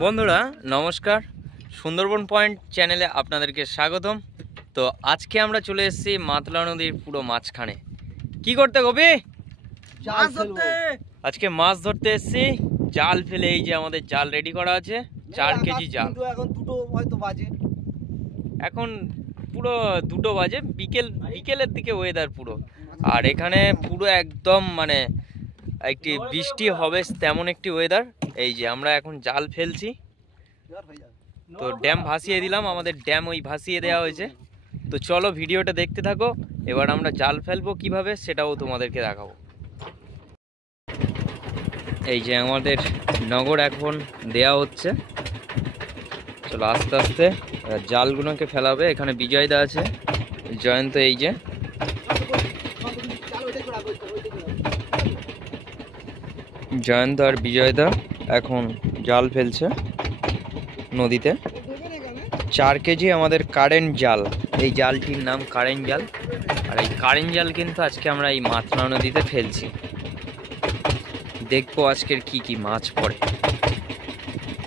বন্ধুরা নমস্কার, সুন্দরবন পয়েন্ট চ্যানেলে আপনাদেরকে স্বাগতম। তো আজকে আমরা চলে এসেছি মাতলা নদীর পুরো মাঝখানে। কি করতে গবি? মাছ ধরতে। আজকে মাছ ধরতে এসেছি। জাল ফেলে এই যে আমাদের জাল রেডি করা আছে, 4 কেজি জাল। এখন দুটো হয়তো বাজে, এখন পুরো 2টো বাজে, বিকেলের দিকে ওয়েদার পুরো। আর এখানে পুরো একদম মানে একটি বৃষ্টি হবে তেমন একটি ওয়েদার। এই যে আমরা এখন জাল ফেলছি, তো ড্যাম ভাসিয়ে দিলাম, আমাদের ড্যাম ওই ভাসিয়ে দেওয়া হয়েছে। তো চলো ভিডিওটা দেখতে থাকো। এবার আমরা জাল ফেলবো কিভাবে সেটাও তোমাদেরকে দেখাবো। এই যে আমাদের নগর এখন দেয়া হচ্ছে, চলো আস্তে আস্তে জালগুলোকে ফেলাবে। এখানে বিজয়দা আছে, জয়ন্ত, এই যে জয়ন্ত আর বিজয়দা এখন জাল ফেলছে নদীতে। 4 কেজি আমাদের কারেন্ট জাল, এই জালটির নাম কারেন্ট জাল। আর এই কারেন্ট জাল কিন্তু আজকে আমরা এই মাতলা নদীতে ফেলছি। দেখবো আজকের কি কি মাছ পড়ে,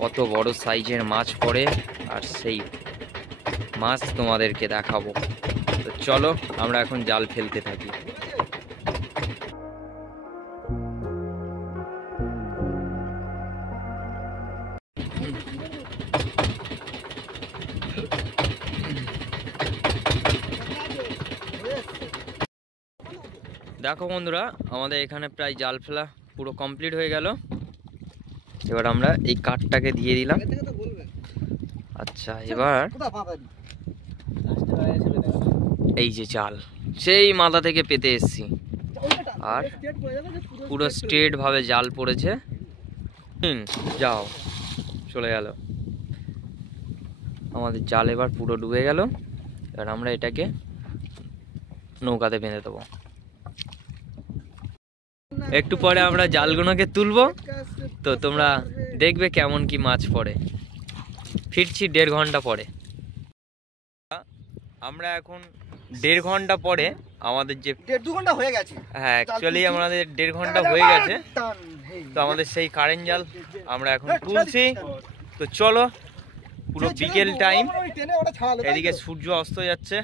কত বড় সাইজের মাছ পড়ে, আর সেই মাছ তোমাদেরকে দেখাবো। তো চলো আমরা এখন জাল ফেলতে থাকি। দেখো বন্ধুরা, আমাদের এখানে প্রায় জাল ফেলা পুরো কমপ্লিট হয়ে গেল। এবার আমরা এই কাঠটাকে দিয়ে দিলাম। আচ্ছা, এবার এই যে জাল সেই মাথা থেকে পেতে এসছি, আর পুরো স্ট্রেট ভাবে জাল পড়েছে। যাও, চলে গেল আমাদের জাল। এবার পুরো ডুবে গেল। এবার আমরা এটাকে নৌকাতে বেঁধে দেবো। একটু পরে আমরা জালগুলোকে তুলবো, তো তোমরা দেখবে কেমন কি মাছ পড়ে। ফিরছি 1.5 ঘন্টা পরে। আমরা এখন 1.5 ঘন্টা পরে আমাদের যে 1.5 ঘন্টা হয়ে গেছে, হ্যাঁ অ্যাকচুয়ালি আমাদের 1.5 ঘন্টা হয়ে গেছে। তো আমাদের সেই কারেন্ট জাল আমরা এখন তুলছি। তো চলো, পুরো বিকেল টাইম, এদিকে সূর্য অস্ত যাচ্ছে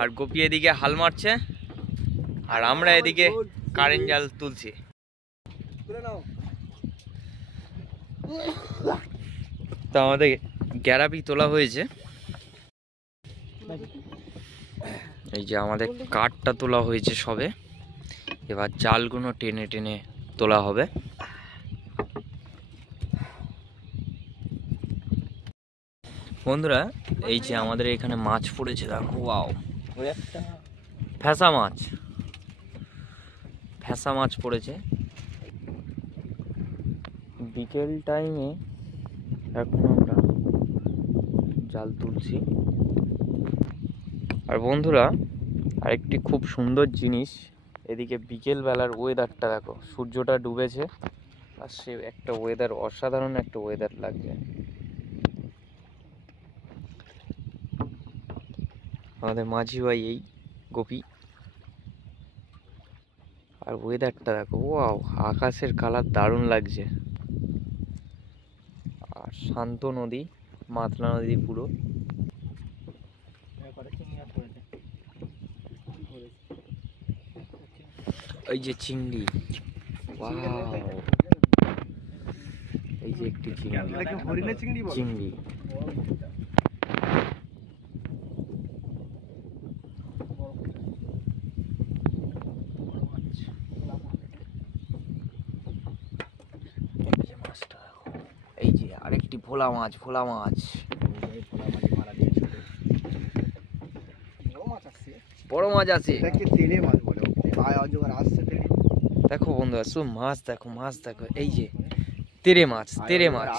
আর গোপী এদিকে হাল মারছে, আর আমরা এদিকে কারেন্ট জাল তুলছি। তো আমাদের গ্যারাপি তোলা হয়েছে, এই যে আমাদের কাঠটা তোলা হয়েছে সবে। এবার জালগুলো টেনে টেনে তোলা হবে। বন্ধুরা এই যে আমাদের এখানে মাছ পড়েছে, দেখো, ওয়াও, ফ্যাসা মাছ, ফ্যাসা মাছ পড়েছে। বিকেল টাইমে এখন আমরা জাল তুলছি। আর বন্ধুরা আরেকটি খুব সুন্দর জিনিস, এদিকে বিকেল বেলার ওয়েদারটা দেখো, সূর্যটা ডুবেছে আর সে একটা ওয়েদার, অসাধারণ একটা ওয়েদার লাগছে। আমাদের মাঝি ভাই এই গোপী, আর ওয়েদারটা দেখো, ওয়াও, আকাশের কালার দারুণ লাগছে। আর শান্ত নদী, মাতলা নদী পুরো। এই যে চিংড়ি, ওয়াও, এই যে একটি চিংড়ি, চিংড়ি। এই যে আরেকটি ভোলা মাছ, ভোলা মাছ, বড় মাছ আছে। দেখো বন্ধুরা, শুধু মাছ দেখো, মাছ দেখো, এই যে তেরে মাছ, তেরে মাছ।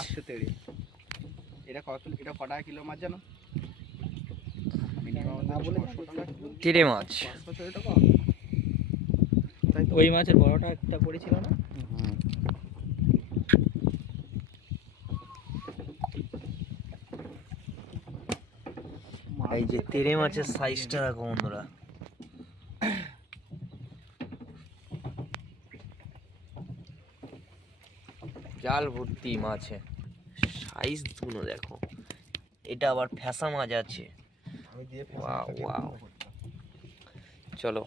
তেরে মাছ, ওই মাছের বড়টা একটা পড়েছিল না? এই যে তেরে মাছের সাইজটা দেখো বন্ধুরা। জাল ভর্তি মাছে, সাইজ গুলো দেখো। এটা আবার ফ্যাসা মাছ আছে। Wow wow. চলো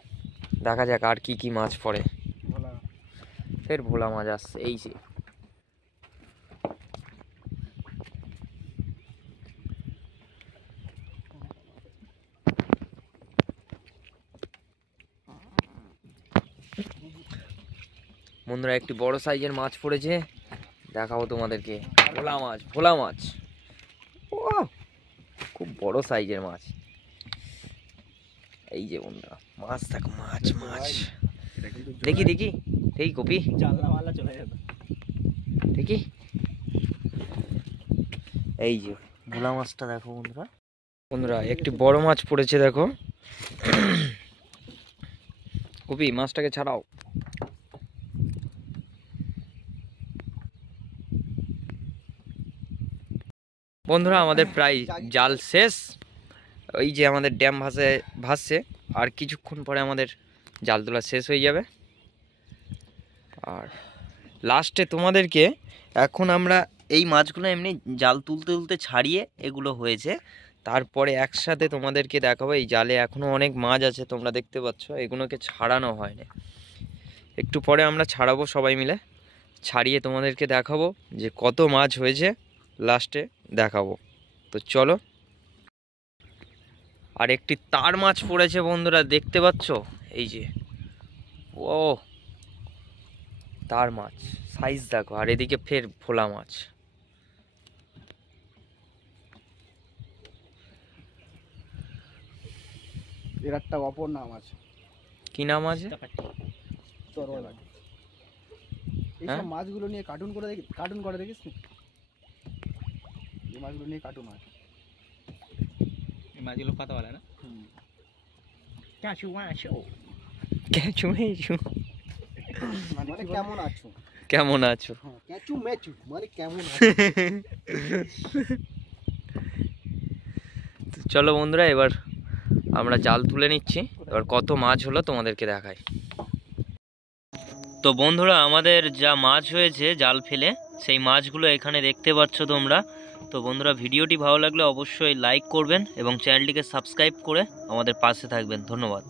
দেখা যাক আর কি কি মাছ পড়ে। ফের ভোলা মাছ আসছে, এই যে বন্ধুরা একটি বড় সাইজের মাছ পড়েছে, দেখাবো তোমাদেরকে। ভোলা মাছ, ভোলা মাছ, ও খুব বড় সাইজের মাছ। এই যে বন্ধুরা মাছ দেখো, মাছ মাছ দেখি দেখি দেখি কপি জানলাওয়ালা চলে যাবে। দেখি, এই যে ভোলা মাছটা দেখো বন্ধুরা। বন্ধুরা একটি বড় মাছ পড়েছে দেখো। কপি মাছটাকে ছাড়াও। বন্ধুরা আমাদের প্রায় জাল শেষ। ওই যে আমাদের ড্যাম ভাসছে, আর কিছুক্ষণ পরে আমাদের জাল তোলা শেষ হয়ে যাবে। আর লাস্টে তোমাদেরকে এখন আমরা এই মাছগুলো এমনি জাল তুলতে তুলতে ছাড়িয়ে এগুলো হয়েছে, তারপরে একসাথে তোমাদেরকে দেখাবো। এই জালে এখনও অনেক মাছ আছে, তোমরা দেখতে পাচ্ছ, এগুলোকে ছাড়ানো হয়নি। একটু পরে আমরা ছাড়াবো সবাই মিলে, ছাড়িয়ে তোমাদেরকে দেখাবো যে কত মাছ হয়েছে, লাস্টে দেখাবো। তো চলো। আর একটি তার মাছ পড়েছে বন্ধুরা, দেখতে পাচ্ছ, এই যে ও তার মাছ, সাইজ দেখো। আর এদিকে ফের ভোলা মাছ। এর একটা অপর নাম আছে। কি নাম আছে? তরোয়াল। এইসব মাছগুলো নিয়ে কার্টুন করে দেখিস নি? এই মাছগুলো নিয়ে কার্টুন হয়। এই মাছগুলো পাতাওয়ালা না? ক্যাচু মেচু মানে কেমন আছো? কেমন আছো? ক্যাচু মেচু মানে কেমন আছো? চলো বন্ধুরা, এবার আমরা জাল তুলে নিচ্ছি। এবার কত মাছ হলো তোমাদেরকে দেখাই। তো বন্ধুরা আমাদের যা মাছ হয়েছে জাল ফেলে, সেই মাছগুলো এখানে দেখতে পাচ্ছ তোমরা। তো বন্ধুরা ভিডিওটি ভালো লাগলে অবশ্যই লাইক করবেন এবং চ্যানেলটিকে সাবস্ক্রাইব করে আমাদের পাশে থাকবেন। ধন্যবাদ।